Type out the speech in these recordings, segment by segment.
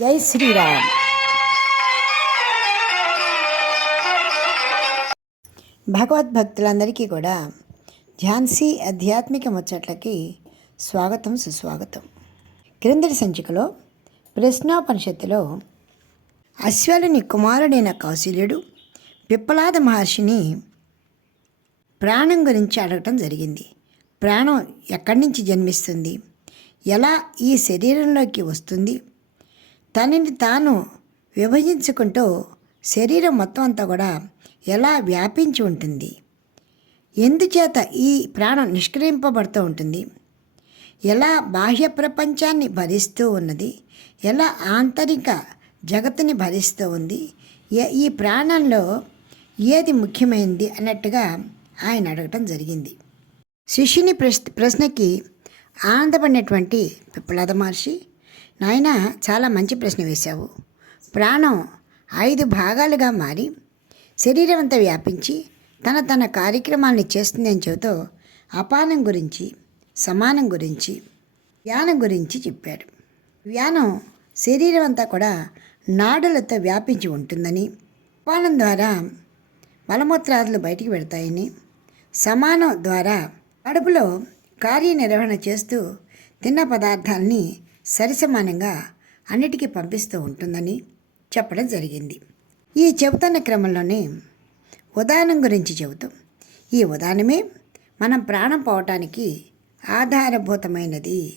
జై శ్రీరామ్. భగవద్భక్తులందరికీ కూడా ఝాన్సీ ఆధ్యాత్మిక ముచ్చట్లకి స్వాగతం సుస్వాగతం. క్రిందటి సంచికలో ప్రశ్నోపనిషత్తులో అశ్వలుని కుమారుడైన కౌశల్యుడు పిప్పలాద మహర్షిని ప్రాణం గురించి అడగటం జరిగింది. ప్రాణం ఎక్కడి నుంచి జన్మిస్తుంది? ఎలా ఈ శరీరంలోకి వస్తుంది? తనని తాను విభజించుకుంటూ శరీరం మొత్తం అంతా కూడా ఎలా వ్యాపించి ఉంటుంది? ఎందుచేత ఈ ప్రాణం నిష్క్రయింపబడుతూ ఉంటుంది? ఎలా బాహ్య ప్రపంచాన్ని భరిస్తూ ఉన్నది? ఎలా ఆంతరిక జగత్తుని భరిస్తూ ఉంది? ఏ- ఈ ప్రాణంలో ఏది ముఖ్యమైనది అన్నట్టుగా ఆయన అడగటం జరిగింది. శిష్యుని ప్రశ్న ప్రశ్నకి ఆనందపడినటువంటి పిప్పలాద మహర్షి నాయన చాలా మంచి ప్రశ్న వేశావు. ప్రాణం ఐదు భాగాలుగా మారి శరీరం అంతా వ్యాపించి తన తన కార్యక్రమాల్ని చేస్తుందని చెబుతూ అపానం గురించి సమానం గురించి వ్యానం గురించి చెప్పారు వ్యానం శరీరం అంతా కూడా నాడులతో వ్యాపించి ఉంటుందని అపానం ద్వారా మలమూత్రాదులు బయటికి పెడతాయని సమానం ద్వారా కడుపులో కార్యనిర్వహణ చేస్తూ తిన్న పదార్థాలని సరిసమానంగా అన్నిటికీ పంపిస్తూ ఉంటుందని చెప్పడం జరిగింది. ఈ చెబుతున్న క్రమంలోనే ఉదాహరణ గురించి చెబుతాం. ఈ ఉదాహరణమే మనం ప్రాణం పోవటానికి ఆధారభూతమైనది.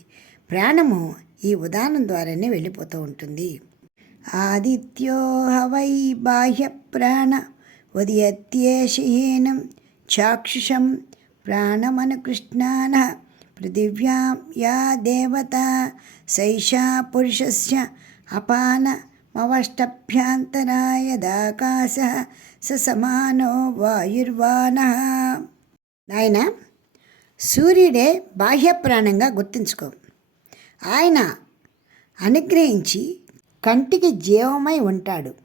ప్రాణము ఈ ఉదాహరణ ద్వారానే వెళ్ళిపోతూ ఉంటుంది. ఆదిత్యోహవై బాహ్య ప్రాణ ఉదయత్యేషహీనం చాక్షుషం ప్రాణమనుకృష్ణాన. పృథివ్యాం యా దేవత సైషా పురుషస్య అపానమవష్టభ్యాంతరాయదాకాశ స సమానో వాయుర్వాన నాయన సూర్యుడే బాహ్య ప్రాణంగా గుర్తుంచుకో। ఆయన అనుగ్రహించి కంటికి జీవమై ఉంటాడు।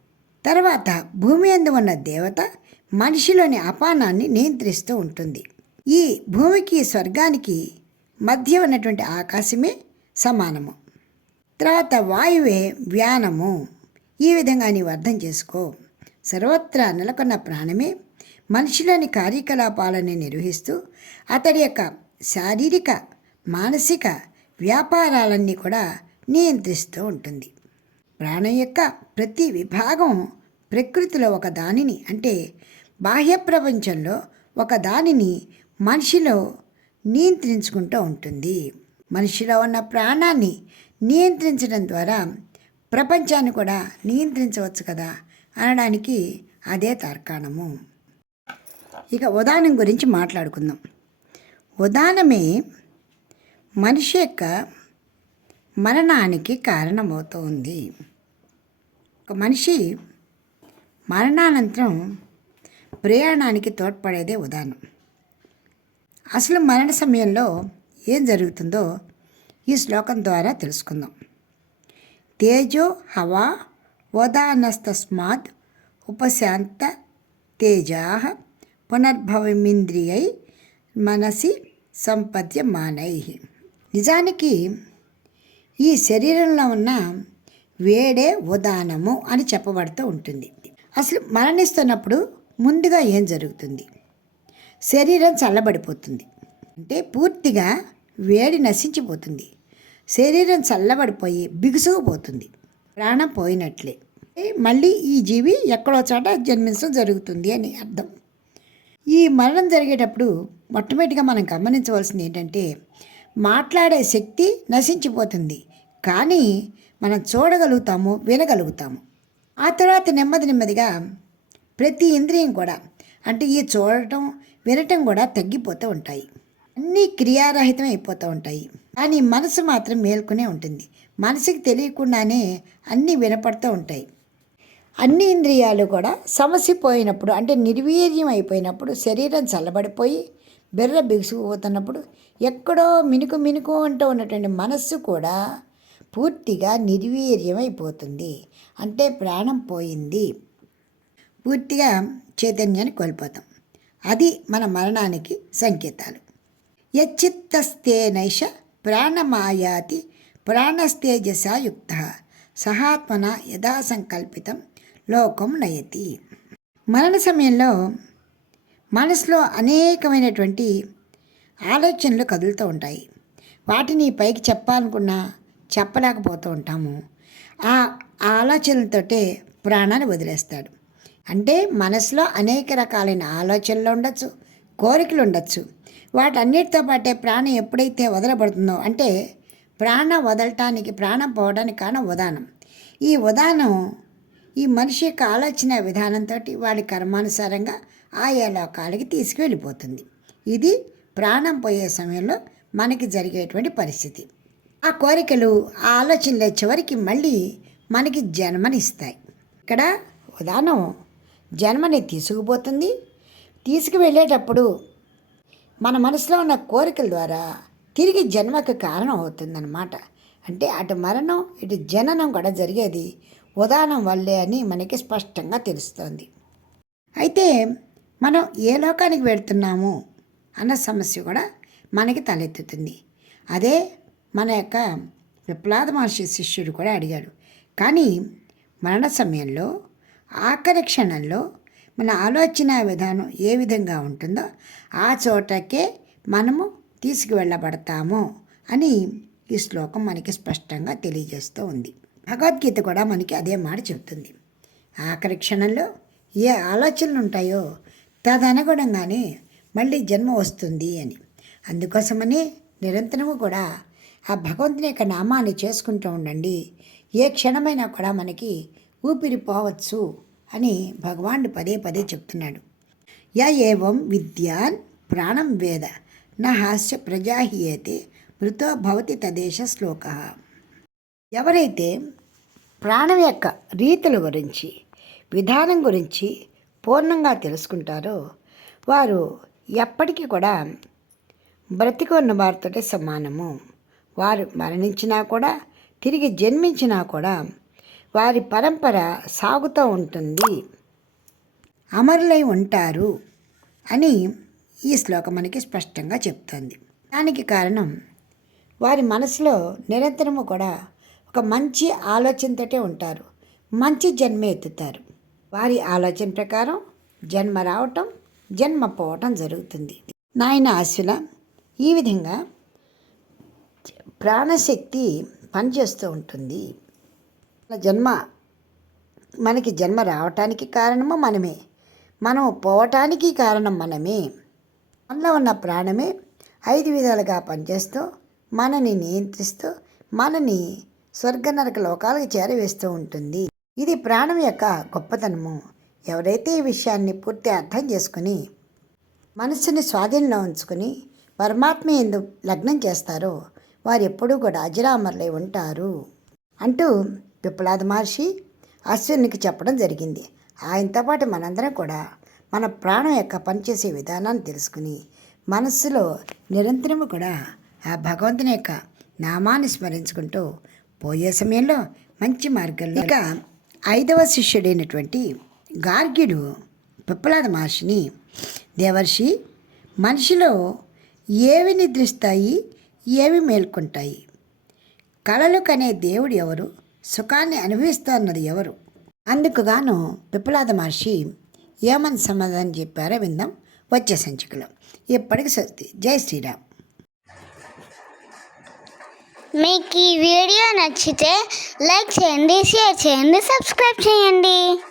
తర్వాత భూమి అందు ఉన్న దేవత మనిషిలోని అపానాన్ని నియంత్రిస్తూ ఉంటుంది। ఈ భూమికి స్వర్గానికి మధ్య ఉన్నటువంటి ఆకాశమే సమానము. తర్వాత వాయువే వ్యానము. ఈ విధంగా నీవు అర్థం చేసుకో. సర్వత్రా నెలకొన్న ప్రాణమే మనిషిలోని కార్యకలాపాలని నిర్వహిస్తూ అతడి యొక్క శారీరక మానసిక వ్యాపారాలన్నీ కూడా నియంత్రిస్తూ ఉంటుంది. ప్రాణం యొక్క ప్రతి విభాగం ప్రకృతిలో ఒక దానిని అంటే బాహ్య ప్రపంచంలో ఒక దానిని మనిషిలో నియంత్రించుకుంటూ ఉంటుంది. మనిషిలో ఉన్న ప్రాణాన్ని నియంత్రించడం ద్వారా ప్రపంచాన్ని కూడా నియంత్రించవచ్చు కదా అనడానికి అదే తార్కాణము. ఇక ఉదానం గురించి మాట్లాడుకుందాం. ఉదానమే మనిషి యొక్క మరణానికి కారణమవుతుంది. ఒక మనిషి మరణానంతరం ప్రయాణానికి తోడ్పడేదే ఉదాహరణ. అసలు మరణ సమయంలో ఏం జరుగుతుందో ఈ శ్లోకం ద్వారా తెలుసుకుందాం. తేజో హవా ఓదానస్తస్మాత్ ఉపశాంత తేజా పునర్భవమింద్రియై మనసి సంపద్య మానై నిజానికి ఈ శరీరంలో ఉన్న వేడే ఉదానము అని చెప్పబడుతూ ఉంటుంది. అసలు మరణిస్తున్నప్పుడు ముందుగా ఏం జరుగుతుంది? శరీరం చల్లబడిపోతుంది. అంటే పూర్తిగా వేడి నశించిపోతుంది. శరీరం చల్లబడిపోయి బిగుసుకుపోతుంది. ప్రాణం పోయినట్లే. మళ్ళీ ఈ జీవి ఎక్కడో చోట జన్మించడం జరుగుతుంది అని అర్థం. ఈ మరణం జరిగేటప్పుడు మొట్టమొదటిగా మనం గమనించవలసింది ఏంటంటే మాట్లాడే శక్తి నశించిపోతుంది. కానీ మనం చూడగలుగుతాము వినగలుగుతాము. ఆ తర్వాత నెమ్మది నెమ్మదిగా ప్రతి ఇంద్రియం కూడా అంటే ఈ చూడటం వినటం కూడా తగ్గిపోతూ ఉంటాయి. అన్నీ క్రియారహితం అయిపోతూ ఉంటాయి. కానీ మనసు మాత్రం మేల్కొనే ఉంటుంది. మనసుకి తెలియకుండానే అన్నీ వినపడుతూ ఉంటాయి. అన్ని ఇంద్రియాలు కూడా సమసిపోయినప్పుడు అంటే నిర్వీర్యం అయిపోయినప్పుడు శరీరం చల్లబడిపోయి బెర్ర బిగుసుకుపోతున్నప్పుడు ఎక్కడో మినుకు మినుకు అంటూ ఉన్నటువంటి మనస్సు కూడా పూర్తిగా నిర్వీర్యం అయిపోతుంది. అంటే ప్రాణం పోయింది. పూర్తిగా చైతన్యాన్ని కోల్పోతాం. అది మన మరణానికి సంకేతాలు. యచ్చిత్తస్తేనైష ప్రాణమాయాతి ప్రాణస్తేజసా యుక్త సహాత్మన యథాసంకల్పితం లోకం నయతి. మరణ సమయంలో మనసులో అనేకమైనటువంటి ఆలోచనలు కదులుతూ ఉంటాయి. వాటిని పైకి చెప్పాలనుకున్నా చెప్పలేకపోతూ ఉంటాము. ఆ ఆలోచనలతోటే ప్రాణాన్ని వదిలేస్తాడు. అంటే మనసులో అనేక రకాలైన ఆలోచనలు ఉండొచ్చు కోరికలు ఉండొచ్చు. వాటన్నిటితో పాటే ప్రాణం ఎప్పుడైతే వదలబడుతుందో అంటే ప్రాణం వదలటానికి ప్రాణం పోవడానికి కారణం ఉదానం ఈ ఉదానం ఈ మనిషి యొక్క ఆలోచన విధానంతో వాడి కర్మానుసారంగా ఆయా లోకాలకి తీసుకువెళ్ళిపోతుంది. ఇది ప్రాణం పోయే సమయంలో మనకి జరిగేటువంటి పరిస్థితి. ఆ కోరికలు ఆ ఆలోచనలు చివరికి మళ్ళీ మనకి జన్మనిస్తాయి. ఇక్కడ ఉదాహరణ జన్మని తీసుకుపోతుంది. తీసుకువెళ్ళేటప్పుడు మన మనసులో ఉన్న కోరికల ద్వారా తిరిగి జన్మకు కారణం అవుతుందన్నమాట అంటే అటు మరణం ఇటు జననం కూడా జరిగేది ఉదాహరణ వల్లే అని మనకి స్పష్టంగా తెలుస్తోంది. అయితే మనం ఏ లోకానికి వెళ్తున్నాము అన్న సమస్య కూడా మనకి తలెత్తుతుంది. అదే మన యొక్క విప్లాద మహర్షి శిష్యుడు కూడా అడిగాడు. కానీ మరణ సమయంలో ఆఖరి క్షణంలో మన ఆలోచన విధానం ఏ విధంగా ఉంటుందో ఆ చోటకే మనము తీసుకువెళ్ళబడతాము అని ఈ శ్లోకం మనకి స్పష్టంగా తెలియజేస్తూ ఉంది. భగవద్గీత కూడా మనకి అదే మాట చెబుతుంది. ఆఖరి క్షణంలో ఏ ఆలోచనలు ఉంటాయో తదనుగుణంగానే మళ్ళీ జన్మ వస్తుంది అని. అందుకోసమని నిరంతరము కూడా ఆ భగవంతుని యొక్క నామాన్ని చేసుకుంటూ ఉండండి. ఏ క్షణమైనా కూడా మనకి ఊపిరి పోవచ్చు అని భగవానుడు పదే పదే చెప్తున్నాడు. యా ఏవం విద్యాన్ ప్రాణం వేద నా హాస్య ప్రజాహీయతే మృతో భవతి తదేశ శ్లోక. ఎవరైతే ప్రాణం యొక్క రీతుల గురించి విధానం గురించి పూర్ణంగా తెలుసుకుంటారో వారు ఎప్పటికీ కూడా బ్రతికి ఉన్న వారితో సమానము. వారు మరణించినా కూడా తిరిగి జన్మించినా కూడా వారి పరంపర సాగుతూ ఉంటుంది. అమరులై ఉంటారు అని ఈ శ్లోకం మనకి స్పష్టంగా చెప్తుంది. దానికి కారణం వారి మనసులో నిరంతరము కూడా ఒక మంచి ఆలోచనతోటే ఉంటారు. మంచి జన్మ ఎత్తుతారు. వారి ఆలోచన ప్రకారం జన్మ రావటం జన్మ పోవటం జరుగుతుంది. నాయన ఆశుల ఈ విధంగా ప్రాణశక్తి పనిచేస్తూ ఉంటుంది. జన్మ మనకి జన్మ రావటానికి కారణము మనమే. మనం పోవటానికి కారణం మనమే. మనలో ఉన్న ప్రాణమే ఐదు విధాలుగా పనిచేస్తూ మనని నియంత్రిస్తూ మనని స్వర్గ నరక లోకాలకు చేరవేస్తూ ఉంటుంది. ఇది ప్రాణం యొక్క గొప్పతనము. ఎవరైతే ఈ విషయాన్ని పూర్తి అర్థం చేసుకుని మనసుని స్వాధీనంలో ఉంచుకుని పరమాత్మ ఎందు లగ్నం చేస్తారో వారు ఎప్పుడూ కూడా అజరామరులై ఉంటారు. అంటూ పిప్పలాద మహర్షి అశ్వినికి చెప్పడం జరిగింది. ఆయనతో పాటు మనందరం కూడా మన ప్రాణం యొక్క పనిచేసే విధానాన్ని తెలుసుకుని మనస్సులో నిరంతరము కూడా ఆ భగవంతుని యొక్క నామాన్ని స్మరించుకుంటూ పోయే సమయంలో మంచి మార్గంలో ఇక ఐదవ శిష్యుడైనటువంటి గార్గ్యుడు పిప్పలాద మహర్షిని దేవర్షి మనిషిలో ఏవి నిద్రిస్తాయి ఏవి మేల్కొంటాయి కళలు కనే దేవుడు ఎవరు? సుఖాన్ని అనుభవిస్తున్నది ఎవరు? అందుకుగాను పిప్పలాద మహర్షి ఏమని సమాధానం చెప్పారో విందాం. వచ్చే సంచికలో. ఇప్పటికి స్వస్తి జై శ్రీరామ్. మీకు ఈ వీడియో నచ్చితే లైక్ చేయండి షేర్ చేయండి సబ్స్క్రైబ్ చేయండి.